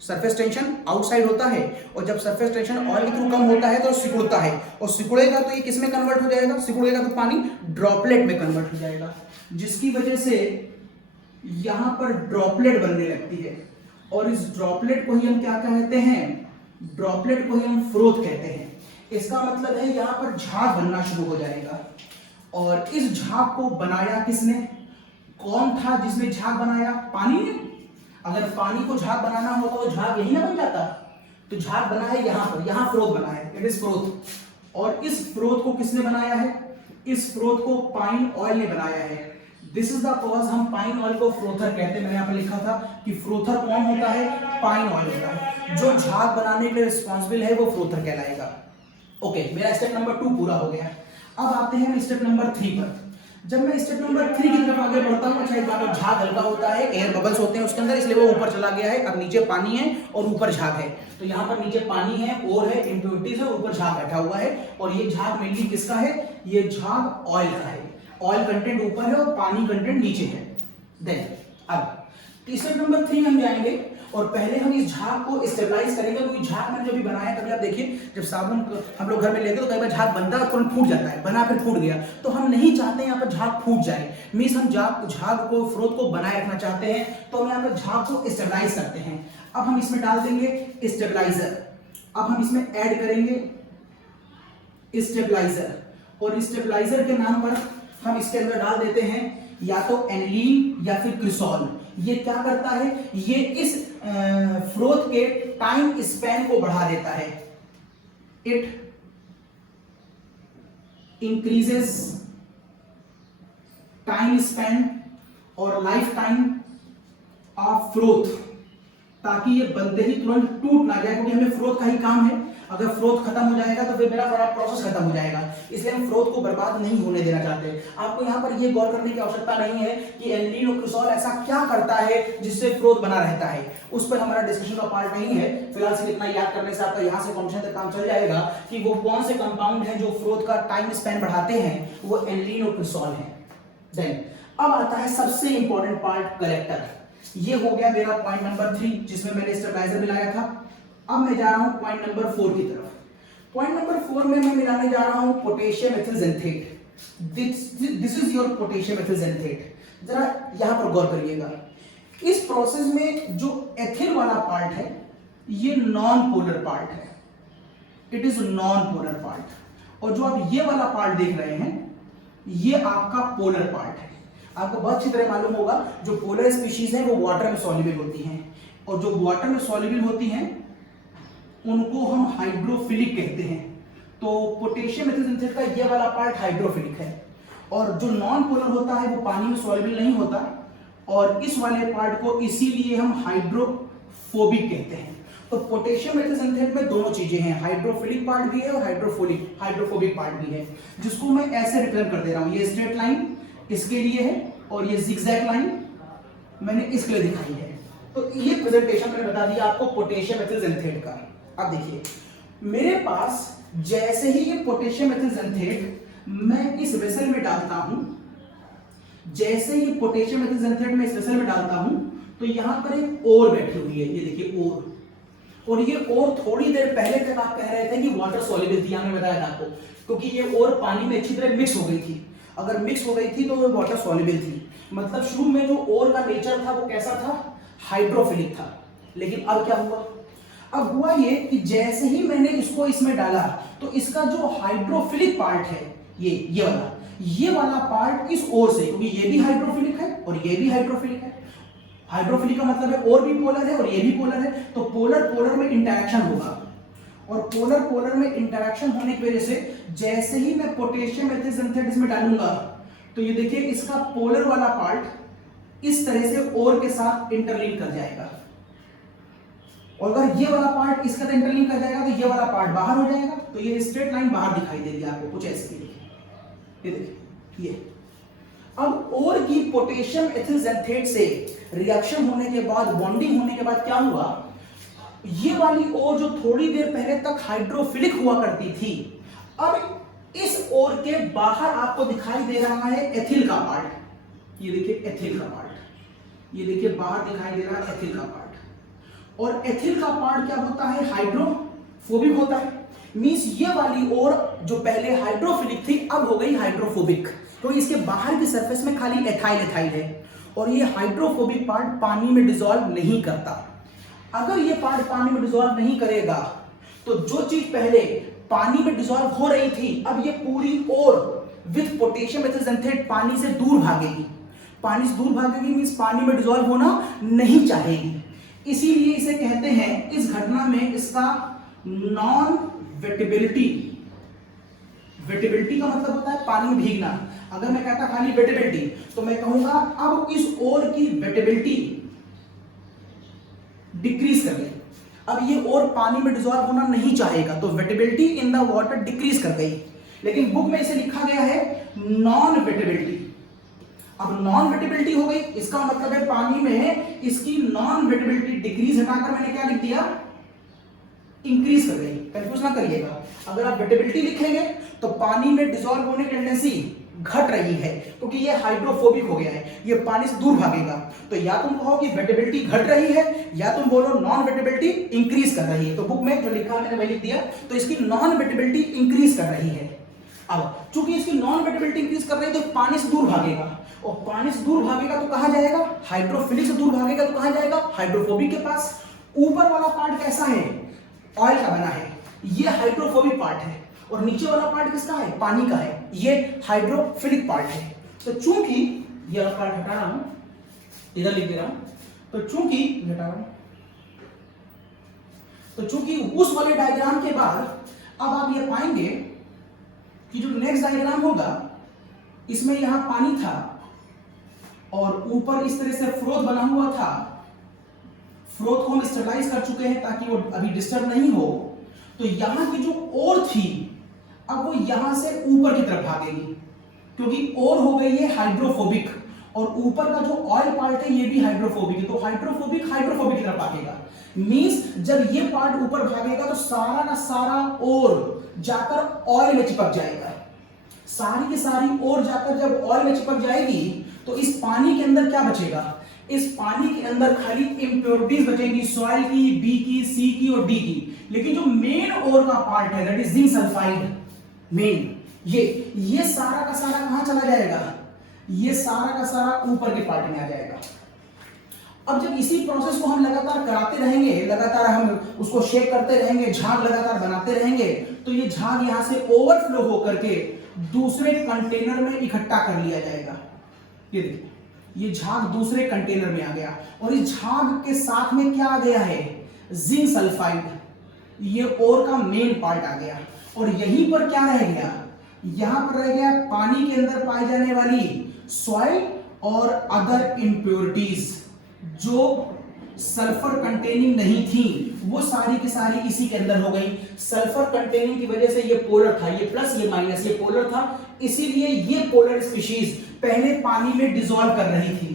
सरफेस टेंशन आउटसाइड होता है, और जब सरफेस टेंशन ऑयल के थ्रू कम होता है तो सिकुड़ता है, और सिकुड़ेगा तो ये किस में कन्वर्ट हो जाएगा, सिकुड़ेगा तो पानी ड्रॉपलेट में कन्वर्ट हो जाएगा, जिसकी वजह से यहां पर ड्रॉपलेट बनने लगती है, और इस ड्रॉपलेट को ही हम क्या कहते हैं, ड्रॉपलेट को ही हम फ्रोथ कहते हैं। इसका मतलब है यहां पर झाग बनना शुरू हो जाएगा, और इस झाग को बनाया किसने, कौन था जिसने झाग बनाया, पानी ने। अगर पानी को झाग बनाना होता तो झाग यही ना बन जाता, तो झाग बना है यहां पर, यहां फ्रोथ बना है, इट इज फ्रोथ। और इस फ्रोथ को किसने बनाया है, इस फ्रोथ को पाइन ऑयल ने बनाया है। दिस इज द कॉज हम पाइन ऑयल को फ्रोथर कहते हैं। मैंने यहाँ पर लिखा था कि फ्रोथर कौन होता है, पाइन ऑयल होता है। जो झाग बनाने के लिए रिस्पॉन्सिबल है वो फ्रोथर कहलाएगा। ओके, मेरा स्टेप नंबर 2 पूरा हो गया। अब आते हैं स्टेप नंबर 3 पर। जब मैं स्टेप नंबर 3 की तरफ आगे बढ़ता हूँ, अच्छा एक बात, झाग हल्का होता है, एयर बबल्स होते हैं उसके अंदर, इसलिए वो ऊपर चला गया है। अब नीचे पानी है और ऊपर झाग है, तो यहाँ पर नीचे पानी है, और है इम्प्योरिटीज है, ऊपर झाग बैठा हुआ है। और ये झाग मेनली किसका है, ये झाग ऑयल का है। ऑयल कंटेंट ऊपर है और पानी कंटेंट नीचे है। देन अब स्टेप नंबर 3 में हम जाएंगे, और पहले हम इस झाग को स्टेबलाइज करेंगे, क्योंकि झाग मैंने जो भी बनाया, कभी आप देखिए जब साबुन हम लोग घर में लेते तो कई बार झाग बनता है तुरंत फूट जाता है, बना फिर फूट गया, तो हम नहीं चाहते यहाँ पर झाग फूट जाए। मीन्स हम झाग को, फ्रोथ को बनाए रखना चाहते हैं, तो हम यहाँ पर झाग को स्टेबलाइज करते हैं। अब हम इसमें डाल देंगे स्टेबलाइजर। अब हम इसमें ऐड करेंगे स्टेबलाइजर, और स्टेबलाइजर के नाम पर हम इसके अंदर डाल देते हैं या तो एनिलीन या फिर क्रिसॉल। ये क्या करता है, ये इस फ्रोथ के टाइम स्पैन को बढ़ा देता है। इट इंक्रीजेस टाइम स्पैन और लाइफ टाइम ऑफ फ्रोथ, ताकि ये बनते ही तुरंत टूट ना जाए, क्योंकि हमें फ्रोथ का ही काम है। अगर फ्रोथ खत्म हो जाएगा तो फिर मेरा सारा प्रोसेस खत्म हो जाएगा, इसलिए हम फ्रोथ को बर्बाद नहीं होने देना चाहते। आपको यहाँ पर ये गौर करने की आवश्यकता नहीं है कि एनिलीन और क्रिसॉल ऐसा क्या करता है जिससे फ्रोथ बना रहता है, उस पर हमारा डिस्कशन का पार्ट नहीं है। फिलहाल सिर्फ इतना याद करने से आपका यहाँ से कॉम्पिटिशन तक काम चल जाएगा कि वो कौन से कंपाउंड हैं जो फ्रोथ का टाइम स्पैन बढ़ाते हैं, वो एनिलीन और क्रिसॉल है। देन अब आता है सबसे इंपॉर्टेंट पार्ट, कलेक्टर। ये हो गया मेरा पॉइंट नंबर 3, जिसमें मैंने स्टेबलाइजर मिलाया था। अब मैं जा रहा हूं पॉइंट नंबर 4 की तरफ। पॉइंट नंबर 4 में मैं मिलाने जा रहा हूं potassium ethyl xanthate. This is your potassium ethyl xanthate. जरा यहां पर गौर करिएगा, इस प्रोसेस में जो एथिल वाला पार्ट है ये नॉन पोलर पार्ट है, it is non polar part. और जो आप ये वाला पार्ट देख रहे हैं ये आपका पोलर पार्ट है। आपको बहुत अच्छी तरह मालूम होगा जो पोलर स्पीशीज हैं वो वाटर में सॉल्युबल होती हैं, और जो वाटर में सॉल्युबल होती हैं उनको हम हाइड्रोफिलिक कहते हैं। तो पोटेशियम एथिलजेंथेट का ये वाला पार्ट हाइड्रोफिलिक है, और जो नॉन पोलर होता है वो पानी में सॉल्युबल नहीं होता, और इस वाले पार्ट को इसीलिए हम हाइड्रोफोबिक कहते हैं। तो पोटेशियम एथिलजेंथेट में दोनों चीजें हैं, हाइड्रोफिलिक पार्ट भी है और हाइड्रोफोबिक पार्ट भी है, जिसको मैं ऐसे रिप्रेजेंट कर दे रहा हूं। ये स्ट्रेट लाइन इसके लिए है और ये जिगजैग लाइन मैंने इसके लिए दिखाई है। तो ये प्रेजेंटेशन मैंने बता दिया आपको पोटेशियम एथिलजेंथेट का। अब देखिए मेरे पास जैसे ही ये पोटेशियम एथिलजेंथेट मैं इस वेसल में डालता हूं, जैसे ही पोटेशियम एथिलजेंथेट में इस वेसल में डालता हूं, तो यहां पर एक ओर बैठी हुई है, ये देखिए ओर। और ये ओर थोड़ी देर पहले तक आप कह रहे थे कि वाटर सॉल्युबल थी, मैंने बताया था आपको, क्योंकि ये ओर पानी में अच्छी तरह मिक्स हो गई थी। अगर मिक्स हो गई थी तो वो वाटर सॉल्युबल थी। मतलब शुरू में जो ओर का नेचर था वो कैसा था, हाइड्रोफिलिक था। लेकिन अब क्या हुआ, अब हुआ ये कि जैसे ही मैंने इसको इसमें डाला तो इसका जो हाइड्रोफिलिक पार्ट है ये वाला पार्ट इस ओर से, क्योंकि ये भी हाइड्रोफिलिक है और ये भी हाइड्रोफिलिक है। हाइड्रोफिलिक का मतलब है और भी पोलर है और ये भी पोलर है, तो पोलर पोलर में इंटरेक्शन होगा, और पोलर पोलर में इंटरेक्शन होने की वजह से जैसे ही मैं पोटेशियम एथिलजेंथेट इसमें डालूंगा तो ये देखिए इसका पोलर वाला पार्ट इस तरह से ओर के साथ इंटरलिंक कर जाएगा, और अगर ये वाला पार्ट इसके साथ इंटरलिंक कर जाएगा तो ये वाला पार्ट बाहर हो जाएगा। तो ये स्ट्रेट लाइन बाहर दिखाई देगी आपको कुछ ऐसे। ये देखिए ये अब ओर की पोटेशियम एथिलजेंथेट से रिएक्शन होने के बाद, बॉन्डिंग होने के बाद क्या हुआ, ये वाली ओर जो थोड़ी देर पहले तक हाइड्रोफिलिक हुआ करती थी, अब इस ओर के बाहर आपको दिखाई दे रहा है एथिल का पार्ट। ये देखिए एथिल का पार्ट, ये देखिए बाहर दिखाई दे रहा है एथिल का पार्ट। और एथिल का पार्ट क्या होता है, हाइड्रोफोबिक होता है। मींस ये वाली और जो पहले हाइड्रोफिलिक थी अब हो गई हाइड्रोफोबिक, तो इसके बाहर की सरफेस में खाली एथाइल एथाइल है और ये हाइड्रोफोबिक पार्ट पानी में डिसॉल्व नहीं करता। अगर ये पार्ट पानी में डिसॉल्व नहीं करेगा तो जो चीज पहले पानी में डिसॉल्व हो रही थी अब ये पूरी और विद पोटेशियम मेथिलसल्फेट पानी से दूर भागेगी। पानी से दूर भागेगी मींस पानी में डिसॉल्व होना नहीं चाहेगी। इसीलिए इसे कहते हैं, इस घटना में इसका नॉन वेटेबिलिटी, वेटेबिलिटी का मतलब होता है पानी में भीगना। अगर मैं कहता खाली वेटेबिलिटी तो मैं कहूंगा अब इस ओर की वेटेबिलिटी डिक्रीज कर गई, अब ये और पानी में डिसॉल्व होना नहीं चाहेगा, तो wettability in the water decrease कर गई। लेकिन बुक में इसे लिखा गया है नॉन वेटेबिलिटी। अब नॉन वेटेबिलिटी हो गई, इसका मतलब है पानी में इसकी नॉन वेटेबिलिटी डिक्रीज हटाकर मैंने क्या लिख दिया, इंक्रीज कर गई। कंफ्यूज ना करिएगा, अगर आप वेटेबिलिटी लिखेंगे तो पानी में डिसॉल्व होने की टेंडेंसी घट रही है क्योंकि ये हाइड्रोफोबिक हो गया है, ये पानी से दूर भागेगा। तो या तुम कहो कि वेटेबिलिटी घट रही है या तुम बोलो नॉन वेटेबिलिटी इंक्रीज कर रही है। तो बुक में जो लिखा मैंने वही लिख दिया, तो इसकी नॉन वेटेबिलिटी इंक्रीज कर रही है। अब चूंकि इसकी नॉन वेटेबिलिटी इंक्रीज कर रही है तो पानी से दूर भागेगा, और पानी से दूर भागेगा तो कहां जाएगा, हाइड्रोफिलिक से दूर भागेगा तो कहां जाएगा, हाइड्रोफोबिक के पास। ऊपर वाला पार्ट कैसा है, ऑयल का बना है, ये हाइड्रोफोबिक पार्ट है, और नीचे वाला पार्ट किसका है, पानी का है, ये हाइड्रोफिलिक पार्ट है। तो चूंकि ये वाला पार्ट हटा रहा हूं, इधर लिख दे रहा हूं, तो चूंकि हटा रहा हूं, तो चूंकि उस वाले डायग्राम के बाद अब आप ये पाएंगे कि जो नेक्स्ट डायग्राम होगा इसमें यहां पानी था और ऊपर इस तरह से फ्रोथ बना हुआ था। फ्रोथ को हम स्टेबलाइज कर चुके हैं ताकि वो अभी डिस्टर्ब नहीं हो। तो यहां की जो ओर थी अब वो यहां से ऊपर की तरफ भागेगी क्योंकि ओर हो गई है हाइड्रोफोबिक, और ऊपर का जो ऑयल पार्ट है ये भी हाइड्रोफोबिक है, तो हाइड्रोफोबिक हाइड्रोफोबिक की तरफ भागेगा। मींस जब ये पार्ट ऊपर भागेगा तो सारा का सारा ओर जाकर ऑयल में चिपक जाएगा। सारी की सारी ओर जाकर जब ऑयल में चिपक जाएगी तो इस पानी के अंदर क्या बचेगा, इस पानी के अंदर खाली इंप्योरिटीज बचेंगी, सॉइल की, बी की, सी की और डी की। लेकिन जो मेन ओर का पार्ट है that is zinc sulphide, main ये सारा का सारा कहां चला जाएगा, ये सारा का सारा ऊपर के पार्ट में आ जाएगा। अब जब इसी प्रोसेस को हम लगातार कराते रहेंगे, लगातार हम उसको शेक करते रहेंगे, झाग लगातार बनाते रहेंगे, तो ये झाग यहां से ओवरफ्लो होकर के दूसरे कंटेनर में इकट्ठा कर लिया जाएगा। ये देखिए, ये झाग दूसरे कंटेनर में आ गया और इस झाग के साथ में क्या आ गया है, जिंक सल्फाइड, ये ओर का मेन पार्ट आ गया। और यहीं पर क्या रह गया, यहां पर रह गया पानी के अंदर पाई जाने वाली सॉइल और अदर इंप्योरिटीज जो सल्फर कंटेनिंग नहीं थी, वो सारी की सारी इसी के अंदर हो गई। सल्फर कंटेनिंग की वजह से ये पोलर था, ये प्लस ये माइनस, ये पोलर था, इसीलिए ये पोलर स्पीशीज पहले पानी में डिसॉल्व कर रही थी।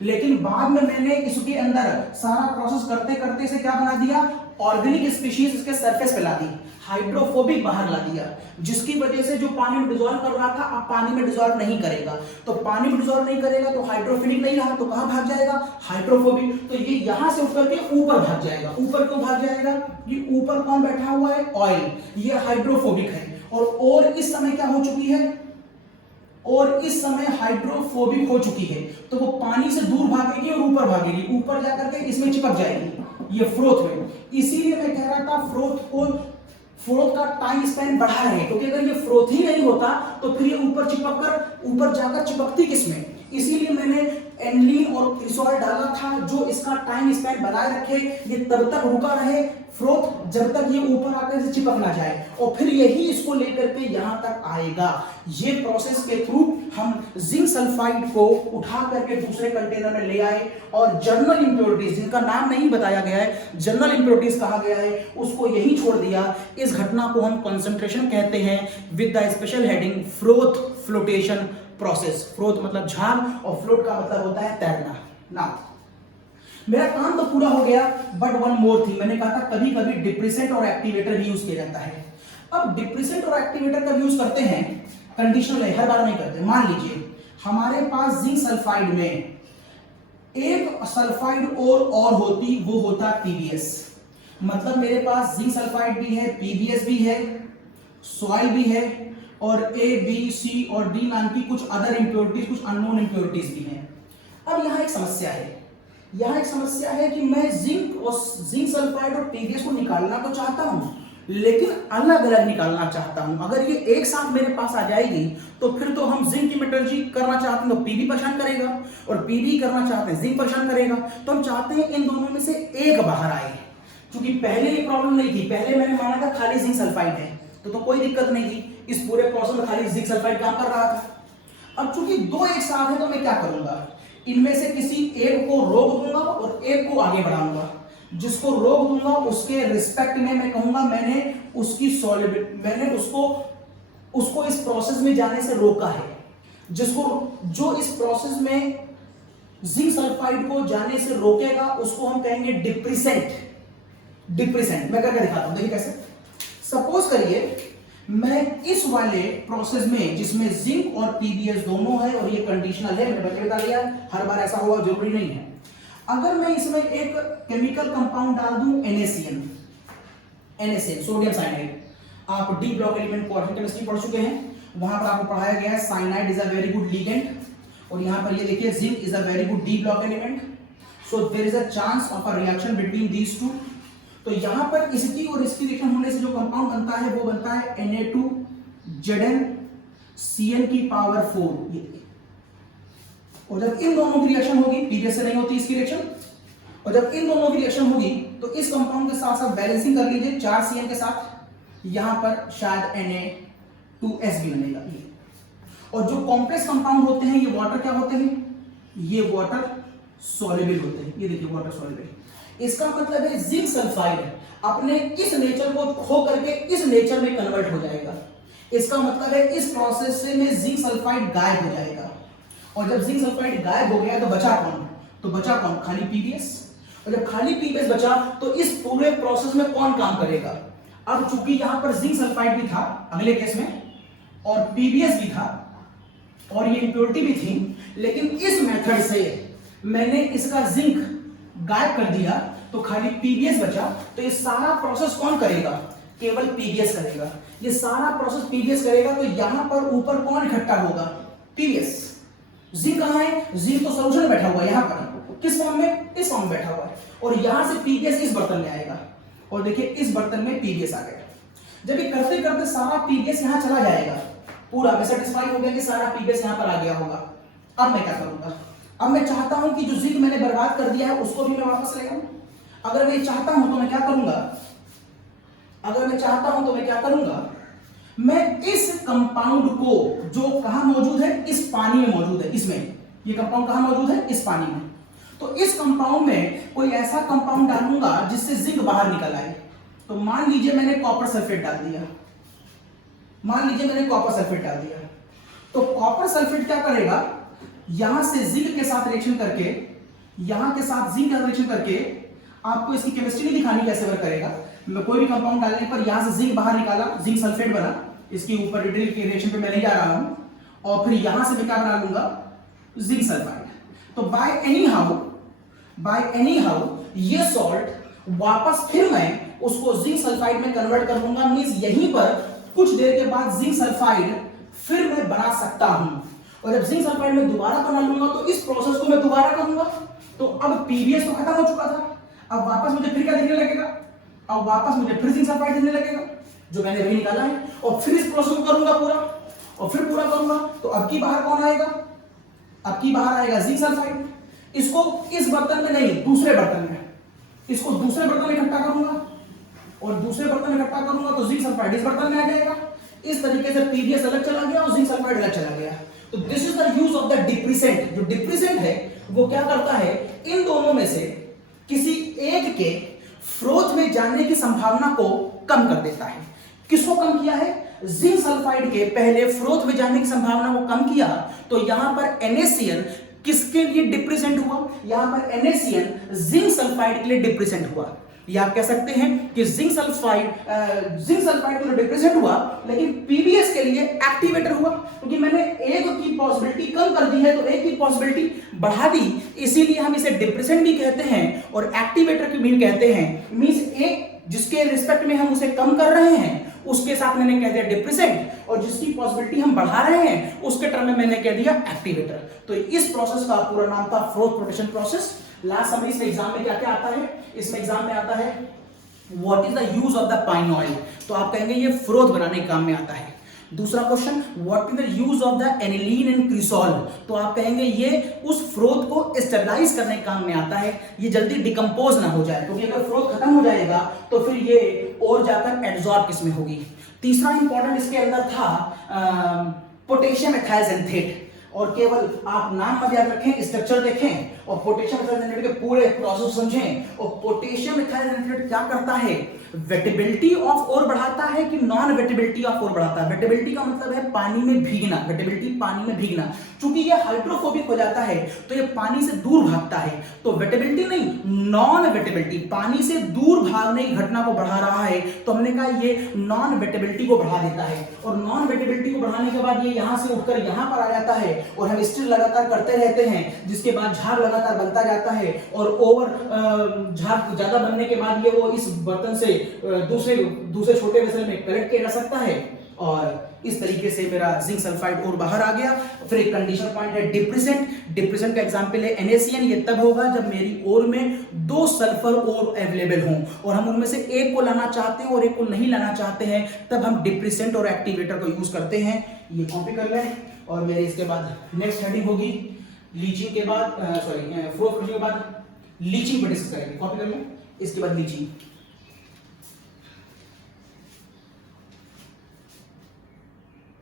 लेकिन बाद में मैंने इसके अंदर सारा प्रोसेस करते करते इसे क्या बना दिया, ऑर्गेनिक स्पीशीज इसके सरफेस पे ला दी, हाइड्रोफोबिक बाहर ला दिया, जिसकी वजह से जो पानी में डिसॉल्व कर रहा था अब पानी में डिसॉल्व नहीं करेगा। तो पानी में डिसॉल्व नहीं करेगा तो हाइड्रोफिलिक नहीं रहा, तो कहां भाग जाएगा, हाइड्रोफोबिक। तो ये यहां से उठकर के ऊपर भाग जाएगा। ऊपर क्यों भाग जाएगा, ये ऊपर कौन बैठा हुआ है, ऑयल, ये हाइड्रोफोबिक है। और इस समय क्या हो चुकी है, और इस समय हाइड्रोफोबिक हो चुकी है, तो वो पानी से दूर भागेगी और ऊपर भागेगी, ऊपर जाकर के इसमें चिपक जाएगी, ये फ्रोथ में। इसीलिए मैं कह रहा था फ्रोथ का टाइम स्पैन बढ़ा है, क्योंकि अगर ये फ्रोथ ही नहीं होता तो फिर ये ऊपर जाकर चिपकती किसमें। इसीलिए मैंने एनिलीन और क्रिसॉल डाला था जो इसका टाइम स्पैन बनाए रखे, ये तब तक रुका रहे फ्रोथ जब तक ये ऊपर आकर से चिपक ना जाए, और फिर यही इसको लेकर के यहां तक आएगा। ये प्रोसेस के थ्रू हम जिंक सल्फाइड को उठा करके दूसरे कंटेनर में ले आए, और जर्नल इंप्योरिटीज जिनका नाम नहीं बताया गया है, जर्नल इंप्योरिटीज कहा गया है, उसको यही छोड़ दिया। इस घटना को हम कंसंट्रेशन कहते हैं with the special heading froth flotation process. Froth मतलब झाग और फ्लोट का मतलब होता है तैरना। ना मेरा काम तो पूरा हो गया, बट वन मोर थिंग, मैंने कहा था कभी कभी डिप्रेसेंट और एक्टिवेटर भी यूज किया जाता है। अब डिप्रेसेंट और एक्टिवेटर कब यूज करते हैं, कंडीशनल है, हर बार नहीं करते। मान लीजिए हमारे पास जिंक सल्फाइड में एक सल्फाइड और होती, वो होता पीबीएस। मतलब मेरे पास जिंक सल्फाइड भी है, पीबीएस भी है, सॉइल भी है, और ए बी सी और डी नाम की कुछ अदर इंप्योरिटीज, कुछ अननोन इंप्योरिटीज भी हैं। अब यहाँ एक समस्या है, कि मैं जिंक सल्फाइड और पीबीएस को निकालना तो चाहता हूँ, लेकिन अलग अलग निकालना चाहता हूं। अगर ये एक साथ मेरे पास आ जाएगी तो फिर तो हम जिंक की मेटलर्जी करना चाहते हैं तो पीबी परेशान करेगा, और पीबी करना चाहते हैं जिंक परेशान करेगा। तो हम चाहते हैं इन दोनों में से एक बाहर आए। क्योंकि पहले ये प्रॉब्लम नहीं थी, पहले मैंने माना था खाली जिंक सल्फाइड है तो कोई दिक्कत नहीं थी, इस पूरे प्रोसेस में खाली जिंक सल्फाइड काम कर रहा था। अब चूंकि दो एक साथ है तो मैं क्या करूंगा, इनमें से किसी एक को रोक दूंगा और एक को आगे बढ़ाऊंगा। जिसको रोक दूंगा उसके रिस्पेक्ट में मैं कहूंगा मैंने उसकी सॉलिबिलिटी, मैंने उसको इस प्रोसेस में जाने से रोका है। जो इस प्रोसेस में जिंक सल्फाइड को जाने से रोकेगा उसको हम कहेंगे डिप्रेसेंट। मैं करके दिखाता हूं, देखिए कैसे। सपोज करिए मैं इस वाले प्रोसेस में जिसमें जिंक और पीबीएस दोनों है और ये कंडीशनल है, मैंने बता दिया हर बार ऐसा होगा जरूरी नहीं है। अगर मैं इसमें एक केमिकल कंपाउंड डाल दूं NaCN, सोडियम साइनाइड। आप D block element quaternary chemistry पढ़ चुके हैं, वहां पर आपको पढ़ाया गया है cyanide is a very good ligand, और यहां पर ये देखिए zinc is a very good D block element. So there is a chance of a reaction between these two. तो यहां पर इसकी और इसकी रिएक्शन होने से जो कंपाउंड बनता है वो बनता है Na2ZnCN की पावर 4। और जब इन दोनों की रिएक्शन होगी, पीबीएस से नहीं होती इसकी रिएक्शन, और जब इन दोनों की रिएक्शन होगी तो इस कंपाउंड के साथ साथ बैलेंसिंग कर लीजिए 4CN के साथ, यहां पर शायद Na2S भी बनेगा। ये और जो कॉम्प्लेक्स कंपाउंड होते हैं ये वाटर क्या होते हैं, ये वाटर सॉल्युबल होते हैं। ये देखिए वाटर सॉल्युबल। इसका मतलब है जिंक सल्फाइड अपने इस नेचर को खो करके इस नेचर में कन्वर्ट हो जाएगा। इसका मतलब है इस प्रोसेस से में जिंक सल्फाइड गायब हो जाएगा, और जब जिंक सल्फाइड गायब हो गया तो बचा कौन, खाली पीबीएस। और जब खाली पीबीएस बचा तो इस पूरे प्रोसेस में कौन काम करेगा। अब चूंकि यहां पर जिंक सल्फाइड भी था अगले केस में, और पीबीएस भी था, और ये इंप्योरिटी भी थी, लेकिन इस मेथड से मैंने इसका जिंक गायब कर दिया तो खाली पीबीएस बचा। तो ये सारा प्रोसेस कौन करेगा, केवल पीबीएस करेगा। ये सारा प्रोसेस पीबीएस करेगा, तो यहां पर ऊपर कौन इकट्ठा होगा, पीबीएस। जिंक कहां है, जिंक तो सॉल्यूशन में बैठा हुआ है, यहां पर किस फॉर्म में, इस फॉर्म में बैठा हुआ है, और यहां से पीबीएस इस बर्तन में आएगा, और देखिए इस बर्तन में पीबीएस आ गया। जब ये करते करते सारा पीबीएस यहां चला जाएगा, पूरा मैं सेटिस्फाई हो गया कि सारा पीबीएस यहां पर आ गया होगा। अब मैं क्या करूंगा, अब मैं चाहता हूं कि जो जिंक मैंने बर्बाद कर दिया है उसको भी मैं वापस ले आऊं। अगर मैं चाहता हूं तो मैं क्या करूंगा, मैं इस कंपाउंड को जो कहां मौजूद है, इस पानी में मौजूद है, इसमें ये कंपाउंड कहां मौजूद है, इस पानी में। तो इस कंपाउंड में कोई ऐसा कंपाउंड डालूंगा जिससे जिंक बाहर निकल आए। तो मान लीजिए मैंने कॉपर सल्फेट डाल दिया, तो कॉपर सल्फेट क्या करेगा, यहां से जिंक के साथ रिएक्शन करके, यहां के साथ जिंक का रिएक्शन करके, आपको इसकी केमिस्ट्री नहीं दिखानी कैसे वर्क करेगा। मैं कोई भी कंपाउंड डालने पर यहां से जिंक बाहर निकाला, जिंक सल्फेट बना, इसके ऊपर रिड्रिल के रिएक्शन पे मैं नहीं जा रहा हूं, और फिर यहां से मैं क्या बना लूंगा, जिंक सल्फाइड। तो बाय एनी हाउ ये सॉल्ट वापस फिर मैं उसको जिंक सल्फाइड में कन्वर्ट कर दूंगा। मींस यहीं पर कुछ देर के बाद जिंक सल्फाइड फिर मैं बना सकता हूं, और जब जिंक सल्फाइड में दोबारा बना लूंगा तो इस प्रोसेस को मैं दोबारा करूंगा। तो अब पीबीएस तो खत्म हो चुका था, अब वापस मुझे फिर क्या दिखने लगेगा, अब वापस मुझे फिर जिंक सल्फाइड दिखने लगेगा जो मैंने अभी निकाला है, और फिर इस प्रोसेस को करूंगा पूरा, और फिर पूरा करूंगा। तो अब की बाहर कौन आएगा, अब की बाहर आएगा जिंक सल्फाइड। इसको इस बर्तन में नहीं, दूसरे बर्तन में, इसको दूसरे बर्तन में इकट्ठा करूंगा, और दूसरे बर्तन में इकट्ठा करूंगा तो जिंक सल्फाइड इस बर्तन में आ जाएगा। इस तरीके से पीबीएस अलग चला गया और जिंक सल्फाइड अलग चला गया। तो this is the use of the depressant. जो डिप्रेसेंट है वो क्या करता है, इन दोनों में से किसी एक के फ्रोथ में जाने की संभावना को कम कर देता है। किसको कम किया है, जिंक सल्फाइड के पहले फ्रोथ में जाने की संभावना को कम किया। तो यहां पर NaCN किसके लिए डिप्रेसेंट हुआ, यहां पर NaCN जिंक सल्फाइड के लिए डिप्रेसेंट हुआ। या आप कह सकते हैं कि जिंक सल्फाइड के लिए डिप्रेसेंट हुआ, लेकिन पीबीएस के लिए एक्टिवेटर हुआ, क्योंकि मैंने एक की पॉसिबिलिटी कम कर दी है तो एक की पॉसिबिलिटी बढ़ा दी, इसीलिए हम इसे डिप्रेसेंट भी कहते हैं और एक्टिवेटर भी कहते हैं। मींस एक जिसके रिस्पेक्ट में हम उसे कम कर रहे हैं उसके साथ मैंने कह दिया डिप्रेसेंट, और जिसकी पॉसिबिलिटी हम बढ़ा रहे हैं उसके टर्म में मैंने कह दिया एक्टिवेटर। तो इस प्रोसेस का पूरा नाम था froth protection process. Last summary इसमें एग्जाम में क्या क्या आता है, इसमें एग्जाम में आता है what is the use of the pine oil, तो आप कहेंगे ये फ्रोथ बनाने के काम में आता है। दूसरा question what is the use of the aniline in cresol, तो आप कहेंगे ये उस फ्रोथ को स्टेबलाइज करने के काम में आता है, ये जल्दी डिकम्पोज ना हो जाए, क्योंकि अगर फ्रोथ खत्म हो जाएगा तो फिर ये और जाकर एड्सॉर्ब किसमें होगी। तीसरा इंपॉर्टेंट इसके अंदर था पोटेशियम एथाइलजेनेट, और केवल आप नाम मत याद रखें, स्ट्रक्चर देखें और पोटेशियम एथाइलजेनेट के पूरे प्रोसेस समझें। और पोटेशियम एथाइलजेनेट क्या करता है, वेटेबिलिटी ऑफ ओर बढ़ाता है कि नॉन वेटेबिलिटी ऑफ ओर बढ़ाता है। वेटेबिलिटी का मतलब है पानी में भीगना, वेटेबिलिटी पानी में भीगना। चूंकि ये हाइड्रोफोबिक हो जाता है तो ये पानी से दूर भागता है, तो वेटेबिलिटी नहीं नॉन वेटेबिलिटी, पानी से दूर भागने की घटना को बढ़ा रहा है, तो हमने कहा ये नॉन वेटेबिलिटी को बढ़ा देता है। और नॉन वेटेबिलिटी को बढ़ाने के बाद ये यहां से उठकर यहां पर आ जाता है और हम स्टिल लगातार करते रहते हैं, जिसके बाद झाग लगातार बनता जाता है और ओवर झाग ज्यादा बनने के बाद ये वो इस बर्तन से दूसरे छोटे वेसल में कलेक्ट किया जा सकता है, और इस तरीके से मेरा जिंक सल्फाइड और बाहर आ गया। फिर एक कंडीशन पॉइंट है डिप्रेसेंट, डिप्रेसेंट का एग्जांपल है NaCN, ये तब होगा जब मेरी ओर में 2 सल्फर और अवेलेबल हों और हम उनमें से एक को लाना चाहते हैं और एक को नहीं लाना चाहते हैं, तब हम डिप्रेसेंट और एक्टिवेटर को यूज करते हैं। ये कॉपी कर लें और मेरे इसके बाद नेक्स्ट हेडिंग होगी लीचिंग के बाद फ्रोथ के बाद लीचिंग पर डिस्कस करेंगे। कॉपी कर लें, इसके बाद लीचिंग।